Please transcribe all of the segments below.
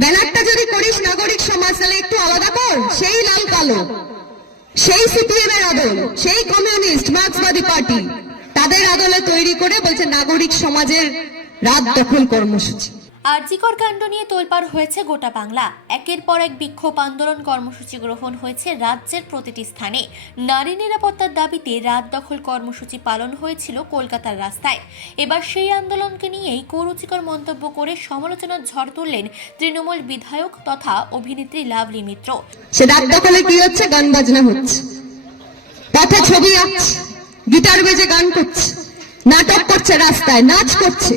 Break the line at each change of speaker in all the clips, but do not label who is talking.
ব্যানারটা যদি করিস, নাগরিক সমাজ, তাহলে একটু আলাদা কর। সেই লাল কালো, সেই সিপিএম এর আদল, সেই কমিউনিস্ট, মার্ক্সবাদী পার্টি। তাদের আদলে তৈরি করে বলছে নাগরিক সমাজের রাত দখল কর্মসূচি।
আরজিকর কাণ্ড নিয়ে তোলপাড় হয়েছে গোটা বাংলা। একের পর এক বিক্ষোভ আন্দোলন কর্মসূচি গ্রহণ হয়েছে রাজ্যের প্রতিটি স্থানে। নারী নিরাপত্তার দাবিতে রাত দখল কর্মসূচি পালন হয়েছিল কলকাতার রাস্তায়। এবার সেই আন্দোলনকে নিয়েই কুরুচিকর মন্তব্য করে সমালোচনার ঝড় তুললেন তৃণমূল বিধায়ক তথা অভিনেত্রী লাভলি মিত্র।
সে রাত দখলে কি হচ্ছে? গান বাজনা হচ্ছে। পথে ছবি আঁকছে। গিটার বেজে গান করছে। নাটক করছে রাস্তায়, নাচ করছে।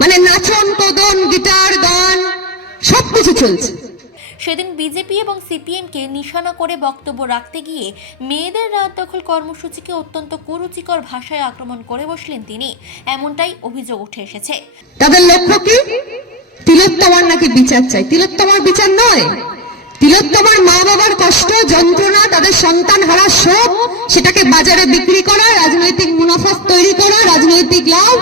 মানে নাচন গান সবকিছু চলছে।
সেদিন বিজেপি এবং সিপিএমকে নিশানা করে বক্তব্য রাখতে গিয়ে মেয়েদের রাত দখল কর্মসূচিকে অত্যন্ত কুরুচিকর ভাষায় আক্রমণ করে বসলেন তিনি। এমনটাই অভিযোগ উঠে এসেছে।
তাদের লক্ষ্য কি? তিলোত্তমার নাকি বিচার চাই? তিলোত্তমার বিচার নয়। তিলোত্তমার মা বাবার কষ্ট যন্ত্রণা তাদের সন্তান হারা শোক সেটাকে বাজারে বিক্রি করা রাজনৈতিক মুনাফা তৈরি করা রাজনৈতিক লাভ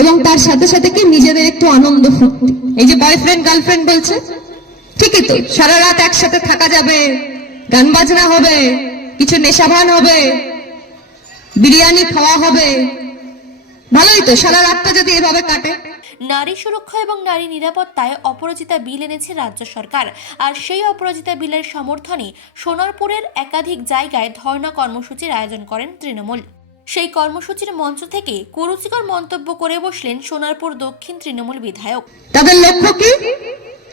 এবং তার সাথে সাথে কি নিজেদের একটু আনন্দ ফুর্তি। এই যে বয়ফ্রেন্ড গার্লফ্রেন্ড বলছে ঠিকই তো। সারা রাত একসাথে থাকা যাবে গান বাজনা হবে কিছু নেশাভান হবে বিরিয়ানি খাওয়া হবে। ভালোই তো সারা রাতটা যদি এভাবে কাটে।
নারী সুরক্ষা এবং নারী নিরাপত্তায় অপরাজিতা বিল এনেছে রাজ্য সরকার। আর সেই অপরাজিতা বিলের সমর্থনে সোনারপুরের একাধিক জায়গায় ধর্ণা কর্মসূচির আয়োজন করেন তৃণমূল। সেই কর্মসূচির মঞ্চ থেকে কুরুচিকর মন্তব্য করে বসলেন সোনারপুর দক্ষিণ তৃণমূল বিধায়ক।
তাদের লক্ষ্য কি?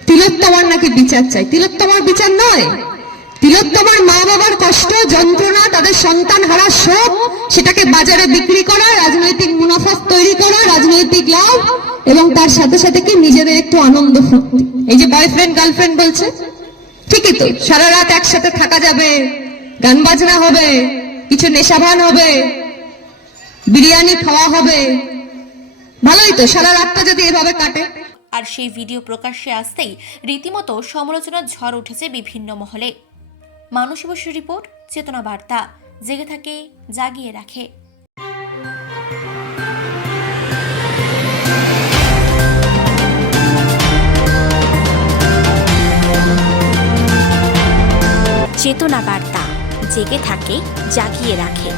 তিলোত্তমার নাকি বিচার চাই? তিলোত্তমার বিচার নয়। তিলোত্তমার মা বাবার কষ্ট, যন্ত্রণা, তাদের সন্তান হারা শোক সেটাকে বাজারে বিক্রি করা, রাজনৈতিক মুনাফা তৈরি করা, রাজনৈতিক লাভ, এবং তার সাথে সাথে কি নিজেদের একটু আনন্দ ফুর্তি। এই যে বয়ফ্রেন্ড গার্লফ্রেন্ড বলছে, ঠিকই তো, সারা রাত একসাথে থাকা যাবে, গান বাজনা হবে, কিছু নেশাভান হবে, বিরিয়ানি খাওয়া হবে, ভালোই তো, সারা রাতটা যদি এভাবে কাটে।
আর সেই ভিডিও প্রকাশ্যে আসতেই রীতিমতো সমালোচনার ঝড় উঠেছে বিভিন্ন মহলে। মানুষ বসু রিপোর্ট, চেতনা বার্তা। জেগে থাকে, জাগিয়ে রাখে।
চেতনা বার্তা। জেগে থাকে, জাগিয়ে রাখে।